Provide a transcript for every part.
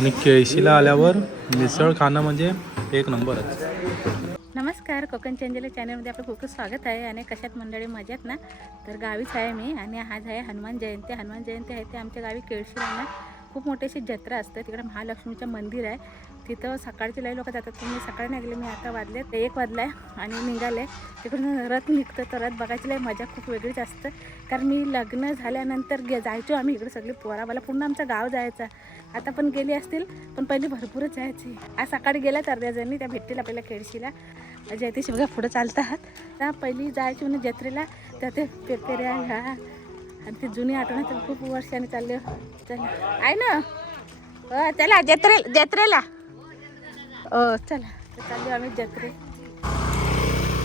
आणि केळशीला आल्यावर मिसळ खाणं म्हणजे एक नंबरच. नमस्कार, कोकण चॅनल चॅनलमध्ये आपलं खूप खूप स्वागत आहे. आणि कशात मंडळी मजेत ना. तर गावीच आहे मी आणि आज आहे हनुमान जयंती. हनुमान जयंती आहे ते आमच्या गावी केळशीला ना खूप मोठी अशी जत्रा असते. तिकडे महालक्ष्मीचं मंदिर आहे. तिथं सकाळचे लई लोक जातात. पण मी सकाळी नाही गेले, मी आता वाजले 1 वाजला आहे आणि निघाले. तिकडून रथ निघतं तर रथ बघायची लई मजा खूप वेगळीच असतं. कारण मी लग्न झाल्यानंतर जायचो आम्ही इकडे सगळे पोराबाला, पूर्ण आमचं गाव जायचं. आता पण गेली असतील, पण पहिली भरपूरच जायची. आज सकाळी गेल्या अर्ध्या जणी त्या भेटतील आपल्याला केळशीला. जयतीशी बघा पुढं चालतात. त्या पहिली जायची म्हणजे जत्रेला, त्या ते पेपेऱ्या ह्या आणि ती जुनी आठवण तर खूप वर्षांनी चालले. चला आहे ना, चला जत्रेला चला चाललो आम्ही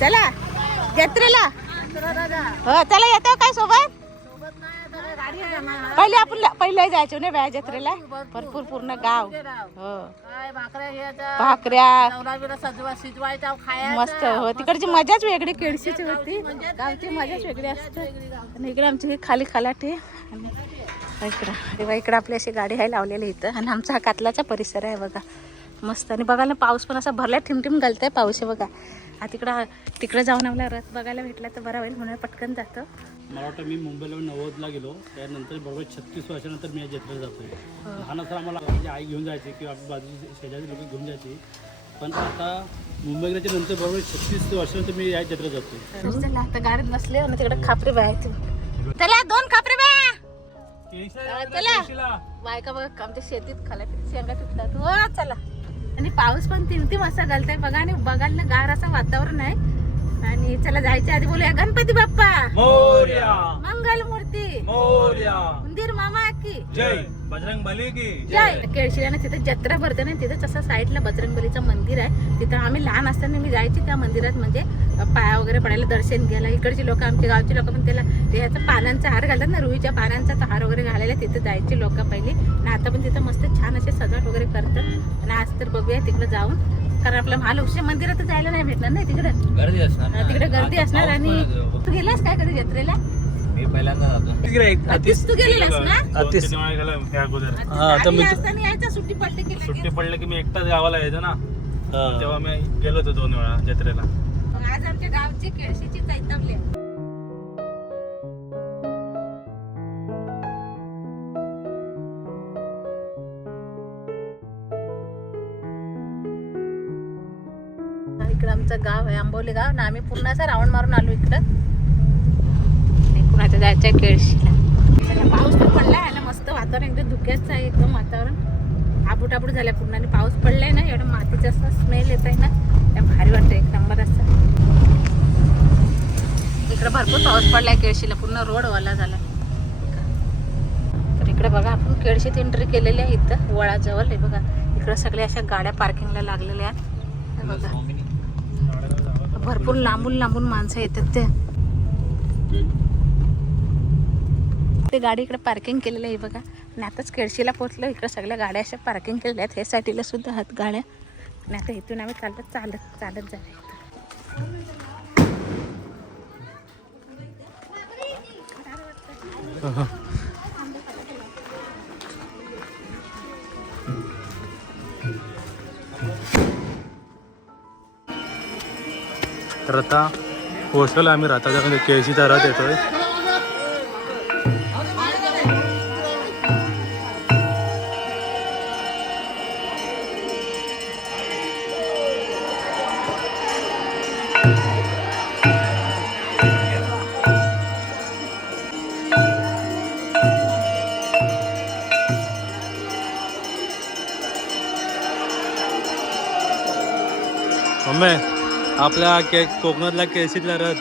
चला जत्रेला. हो चला, येतो काय सोबत? पहिले जायचो ना बाया जत्रेला, भरपूर पूर्ण गाव. हो भाकऱ्या मस्त. हो तिकडची मजाच वेगळी, केळशीची होती गावची मजाच वेगळी असते. आणि इकडे आमची खाली खलाटी आणि इकडं तेव्हा इकडं आपली अशी गाडी आहे लावलेली इथं. आणि आमचा हा कातलाचा परिसर आहे बघा, मस्त. आणि बघायला पाऊस पण असा भरला, ठिमठिम घालतंय पाऊस आहे बघा. तिकडं जाऊन आम्हाला रथ बघायला भेटला तर बरा होईल म्हणून पटकन जातो. मला वाटतं मी मुंबईला 90ला गेलो, त्यानंतर बरोबर 36 वर्षानंतर मी या जत्रेला जातोय. लहान असताना आम्हाला माझी आई घेऊन जायची किंवा आपली बाजूची शेजारी लोक घेऊन जायची. पण आता मुंबई गेल्याच्या नंतर बरोबर 36 वर्षानंतर मी या जत्रेला जातोय. चला आता गाडीत बसले आणि तिकडे खापरी बाय. चला 2 खापरी बाया, चला बायका बघ आमच्या शेतीत खाला शेंगा पिकतात. हो चला. आणि पाऊस पण तिमतिम असा घालताय बघा. आणि बघायला गार असं वातावरण आहे. आणि चला जायच्या आधी बोलूया गणपती बाप्पा मोरया, मंगल मूर्ती मोरया, मंदिर मामा की जय, बजरंगबली की जय. केळशीला ना तिथे जत्रा भरते ना, तिथे तसं साईडला बजरंगबलीचं मंदिर आहे. तिथं आम्ही लहान असताना मी जायची त्या मंदिरात, म्हणजे पाया वगैरे पडायला, दर्शन घ्यायला. इकडची लोक, आमच्या गावची लोक पण त्याला ह्याचा पानांचा हार घालतात ना, रुईच्या पानांचा तो हार वगैरे घालायला तिथे जायची लोक पहिली. आणि आता पण तिथं मस्त छान असे सजावट वगैरे करतात. आणि आज तर बघूया तिकडे जाऊन, कारण आपल्या महालक्ष्मी मंदिरात जायला नाही भेटणार नाही, तिकडे गर्दी असणार. तिकडे गर्दी असणार. आणि तू गेलास काय कधी जत्रेला? मी पहिल्यांदा जातो. तू गेलेलास ना? सुट्टी पडलं की मी एकटाच गावाला यायचो ना, तेव्हा मी गेलो होतो 2 वेळा जत्रेला. आज आमच्या गावची केळशीची चैतावली. इकडं आमचं गाव आहे आंबोली गाव ना. आम्ही पूर्ण असं राऊंड मारून आलो इकडं. कुणाचं जायचं केळशीला. पाऊस पण पडलाय आहे ना, मस्त वातावरण एकदम धुक्याचं आहे, एकदम वातावरण आबूटाबूट झालं पूर्ण. आणि पाऊस पडलाय ना, एवढं मातीचं असं स्मेल येत आहे ना, त्या भारी वाटतं, एक नंबर असं. इकडं भरपूर पाऊस पडलाय केळशीला, पूर्ण रोड वाला झाला. तर इकडे बघा आपण केळशीत एंट्री केलेली आहे. इथं वळाजवळ हे बघा, इकडं सगळ्या अशा गाड्या पार्किंगला लागलेल्या आहेत बघा. भरपूर लांबून माणसं येतात. ते गाडी इकडे पार्किंग केलेलं आहे बघा. आणि आताच केळशीला पोहोचलो. इकडे सगळ्या गाड्या अशा पार्किंग केलेल्या आहेत. हे साईडला सुद्धा आहेत गाड्या. आणि आता इथून आम्ही चालत जाऊया. तर आता पोहोचलो आम्ही रथाच्या, केळशीचा रथ येतोय. मम्मी, आपल्या कोकणातला केळशीतला रथ.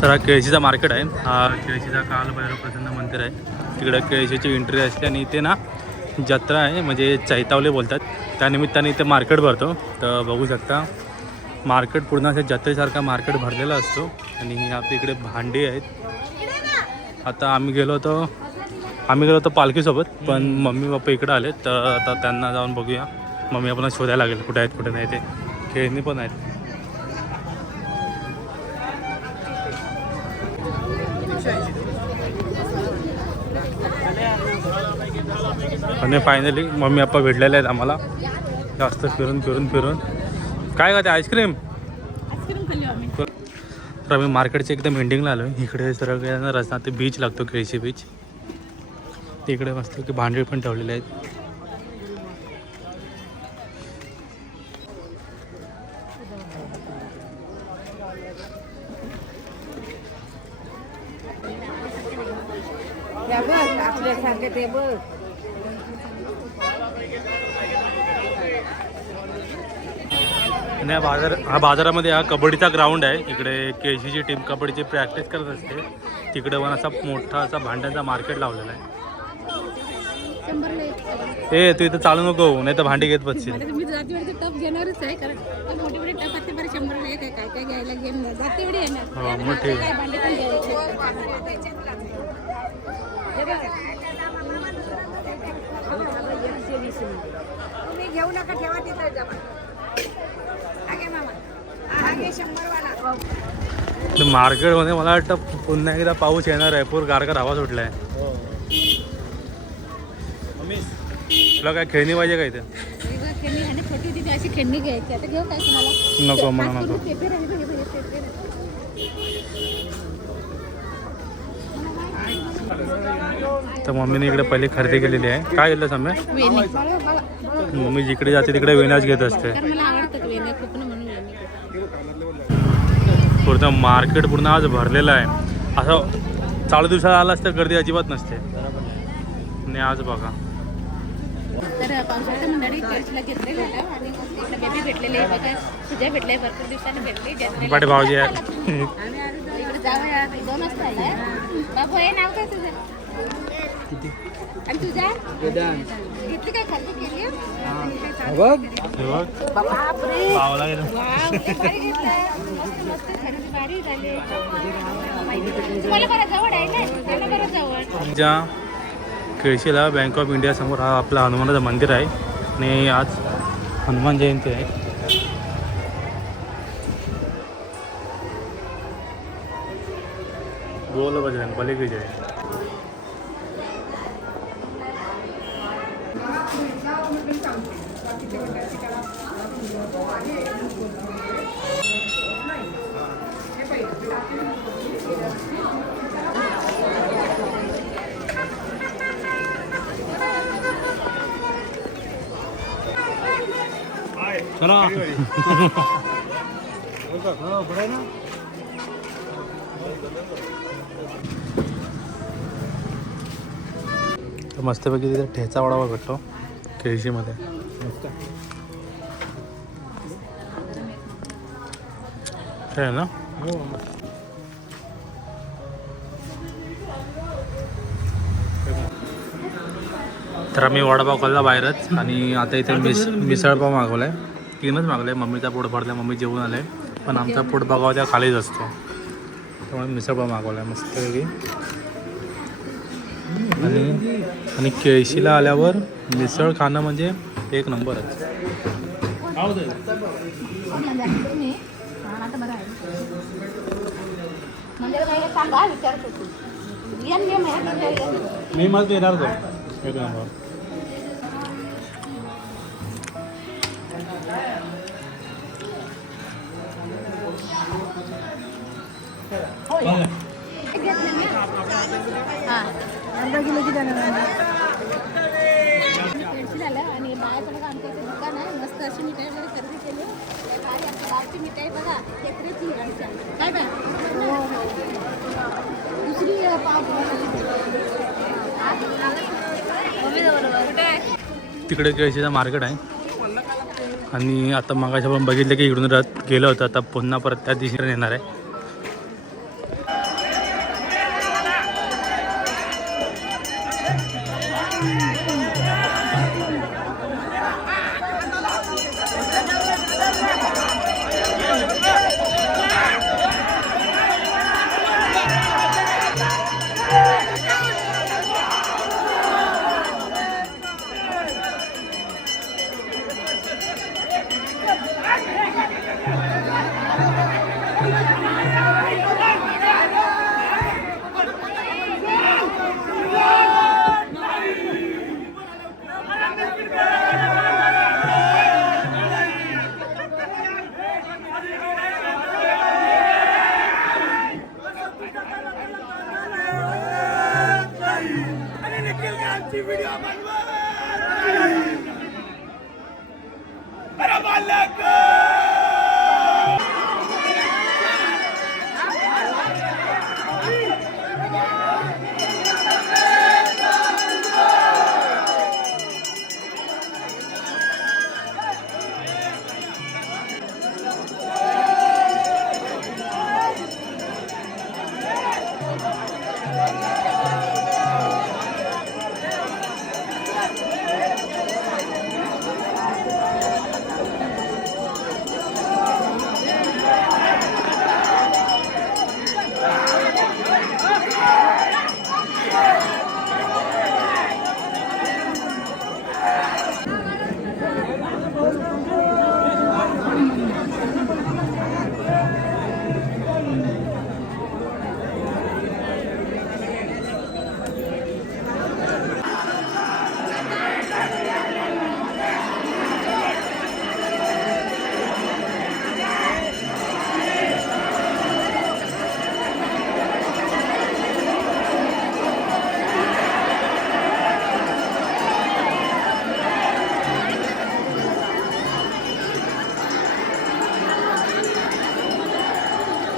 तर हा केळशीचा मार्केट आहे. हा केळशीचा काल भैरव प्रसन्न मंदिर आहे. तिकडे केळशीची एंट्री असते आणि इथे ना जत्रा आहे, म्हणजे चैतावले बोलतात. त्यानिमित्ताने इथे मार्केट भरतो. तर बघू शकता मार्केट पूर्ण असे जत्रेसारखा मार्केट भरलेला असतो. आणि आपल्या इकडे भांडी आहेत. आता आम्ही गेलो होतो पालखीसोबत, पण मम्मी पप्पा इकडे आले. तर आता त्यांना जाऊन बघूया. मम्मी आपण शोधायला लागेल कुठे आहेत कुठे नाही. ते खेळणी पण आहेत. आणि फायनली मम्मी पप्पा भेटलेले आहेत आम्हाला. जास्त फिरून काय का ते आईस्क्रीम खाल्ली आम्ही. तर आम्ही मार्केटच्या एकदम एंडिंगला आलो आहे. इकडे सरळ रस्ता ते बीच लागतो, केळशी बीच. तिकडे मस्त की भांडे पण ठेवलेले आहेत. आपल्यासारखे ते बघ. आणि हा बाजारामध्ये हा कबड्डीचा ग्राउंड आहे. इकडे केळशीची टीम कबड्डीची प्रॅक्टिस करत असते. तिकडे पण असा मोठा असा भांड्यांचा मार्केट लावलेला आहे. तू इथं चालू नको, नाही तर भांडी घेत बसशील. मी जातीवरती टप घेणारच आहे, कारण मोठे मोठे टप असते बरं. 100 एक काय काय घ्यायला घेऊन जातीवडी येणार. हो मोठे. भांडी पण घ्यायचे. तुम्ही घेऊ नका, ठेवा तिथं जमा. आगे मामा, आगे 100 वाला. मार्केटमध्ये मला वाटतं पुन्हा एकदा पाऊस येणार आहे. पूर गारगार हवा सुटलाय. तुला काय खेळणी पाहिजे का इथे? छोटी होती अशी खेळणी घ्यायची. आता घेऊ काय तुम्हाला? नको मला नको. तर मम्मीने इकडे पहिले खरेदी केलेली आहे. काय घेतलं समय? मम्मी जिकडे जाते तिकडे वेणाच घेत असते. पूर्ण मार्केट पूर्ण आज भरलेलं आहे. असं चालू दिवसात आलं असतं गर्दी अजिबात नसते. आणि आज बघा तर पावसाळ्याच्या मंडळी केळशीला घेतलेलं आहे. आणि इकडे बेबी भेटलेले आहे बघा. तुझ्या भेटले, भरपूर दिवसांनी भेटले. पाठी भाऊजी आहे. इकडे जाऊया. 2 वाजता आलाय. बाबू हे नाव काय तुझं? आणि तुझ्या घेतली काय खरेदी केली? पावला गेलो. तुम्हाला बरं जवळ आहे ना, त्याला बरं जवळ. ज्या केळशीला बँक ऑफ इंडिया समोर हा आपला हनुमानाचं मंदिर आहे. आणि आज हनुमान जयंती आहे. बोल बजरंग बली की जय. चला मस्तपैकी तिथे ठेचा वडावा भेटतो केळशीमध्ये. आहे ना? तर आम्ही वडापाव खाल्ला बाहेरच. आणि आता इथे मिसळपाव मागवला आहे. 3च मागवलं आहे. मम्मीचा पोट भरला, मम्मी जेवून आले. पण आमचा पोट बघावा त्या खालीच असतो. त्यामुळे मिसळपाव मागवला आहे मस्तपैकी. आणि केळशीला आल्यावर मिसळ खाणं म्हणजे एक नंबर आहे. मी मग येणार तो एक नंबर. आणि बाहेर बघा आमच्या इथे दुकान आहे मस्त अशी मिठाई वगैरे खरेदी केली. भारी आपली गावची मिठाई बघा चक्रीची काय बघा दुसरी तिकडे केळशीचं मार्केट आहे. आणि आता मागाशी आपण बघितलं की इकडून रथ गेलं होतं. आता पुन्हा परत त्या दिशेने येणार आहे.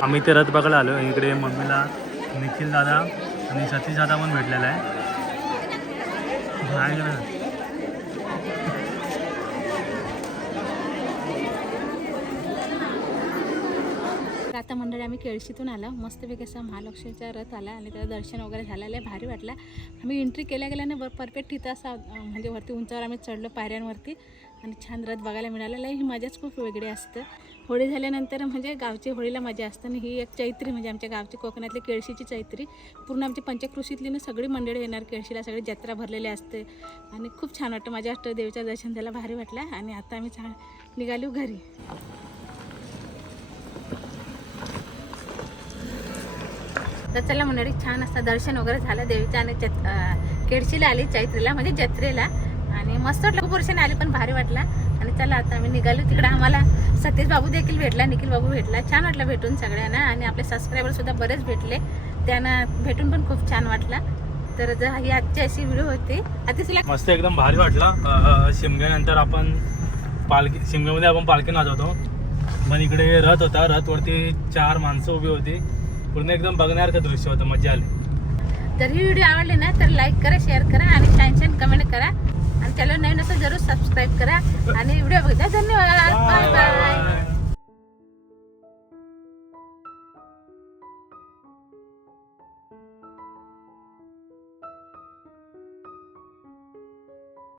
आम्ही ते रथ बघायला आलो. इकडे मम्मीला निखिल दादा आणि सतीश दादा पण भेटलेला आहे. नाही ना आता मंडळी आम्ही केळशीतून आलो. मस्तपैकी असा महालक्ष्मीचा रथ आला आणि त्याचं दर्शन वगैरे झालेलं आहे. भारी वाटला. आम्ही एंट्री केल्याने परफेक्ट तिथं असा म्हणजे वरती उंचावर आम्ही चढलो पायऱ्यांवरती आणि छान रथ बघायला मिळालेला आहे. ही मजाच खूप वेगळी असते. होळी झाल्यानंतर म्हणजे गावची होळीला मजा असते. आणि ही एक चैत्री म्हणजे आमच्या गावची कोकणातली केळशीची चैत्री पूर्ण आमची पंचक्रोशीतली ना सगळी मंडळी येणार केळशीला. सगळी जत्रा भरलेली असते आणि खूप छान वाटतं. माझ्या अष्टदेवीचं दर्शन द्यायला भारी वाटलं. आणि आता आम्ही निघालो घरी. तर चला मंडळी छान असतं दर्शन वगैरे झालं देवीचं आणि केळशीला आली चैत्रीला म्हणजे जत्रेला. आणि मस्त वाटलं. खूप वर्षाने आली पण भारी वाटला. आणि चला आता आम्ही निघालो. तिकडं आम्हाला सतीश बाबू देखील भेटला, निखिल बाबू भेटला. छान वाटलं भेटून सगळ्यांना. आणि आपले सबस्क्रायबरसुद्धा बरेच भेटले. त्यांना भेटून पण खूप छान वाटला. तर ही आजची अशी व्हिडिओ होती. आता तुला मस्त एकदम भारी वाटला. शिमग्यानंतर आपण शिमग्यामध्ये आपण पालखी नाचवतो. पण इकडे रथ होता. रथवरती 4 माणसं उभी होती. पूर्ण एकदम बघण्यासारखं दृश्य होतं. मजा आली. जर ही व्हिडिओ आवडली ना तर लाईक करा, शेअर करा आणि छान कमेंट करा. आणि चॅनल नवीन असेल जरूर सबस्क्राईब करा. आणि व्हिडिओ बघा. धन्यवाद. Bye bye.